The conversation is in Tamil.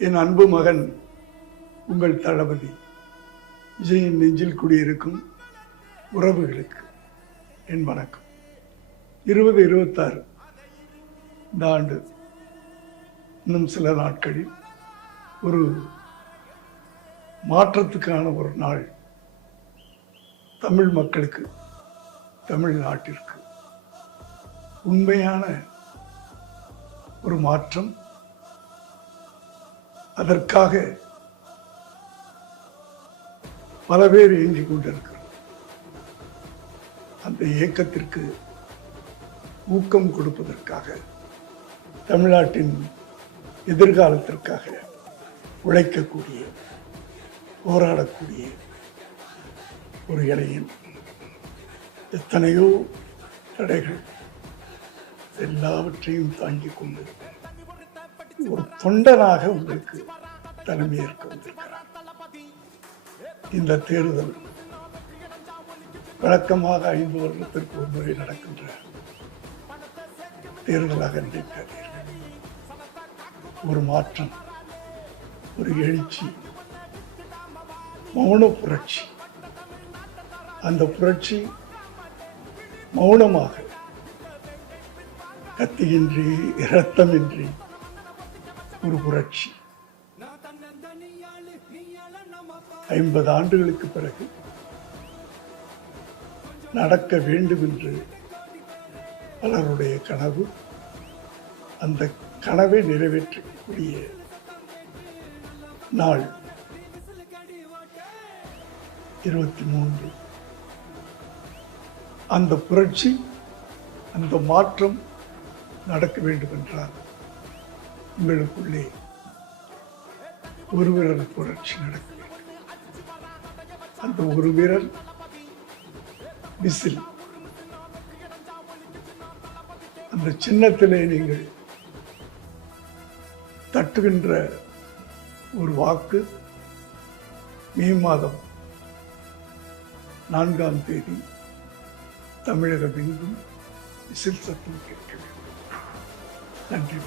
என் அன்பு மகன் உங்கள் தளபதி விஜயின் நெஞ்சில் குடியிருக்கும் உறவுகளுக்கு என் வணக்கம். 2026 இந்த ஆண்டு இன்னும் சில நாட்களில் ஒரு மாற்றத்துக்கான ஒரு நாள். தமிழ் மக்களுக்கு, தமிழ்நாட்டிற்கு உண்மையான ஒரு மாற்றம். அதற்காக பல பேர் இயங்கிக் கொண்டிருக்கிறார். அந்த இயக்கத்திற்கு ஊக்கம் கொடுப்பதற்காக, தமிழ்நாட்டின் எதிர்காலத்திற்காக உழைக்கக்கூடிய, போராடக்கூடிய ஒரு இளைஞன். எத்தனையோ தடைகள் எல்லாவற்றையும் தாங்கிக் கொண்டு ஒரு தொண்டனாக உங்களுக்கு தலைமையேற்க வந்திருக்கிறார். இந்த தேர்தல் வழக்கமாக 5 வருடத்திற்கு ஒரு முறை நடக்கின்ற தேர்தலாக நினைக்காதீர்கள். ஒரு மாற்றம், ஒரு எழுச்சி, மௌன புரட்சி. அந்த புரட்சி மௌனமாக, கத்தியின்றி, இரத்தமின்றி ஒரு புரட்சி. 50 ஆண்டுகளுக்கு பிறகு நடக்க வேண்டும் என்று பலருடைய கனவு. அந்த கனவை நிறைவேற்றக்கூடிய நாள் 23. அந்த புரட்சி, அந்த மாற்றம் நடக்க வேண்டும் என்றால் உங்களுக்குள்ளே ஒரு விரல் புரட்சி நடக்க வேண்டும். அந்த ஒரு விரல் விசில். அந்த சின்னத்திலே நீங்கள் தட்டுகின்ற ஒரு வாக்கு மே மாதம் 4ஆம் தேதி தமிழகம் எங்கும் விசில் சத்தம் கேட்க வேண்டும். நன்றி.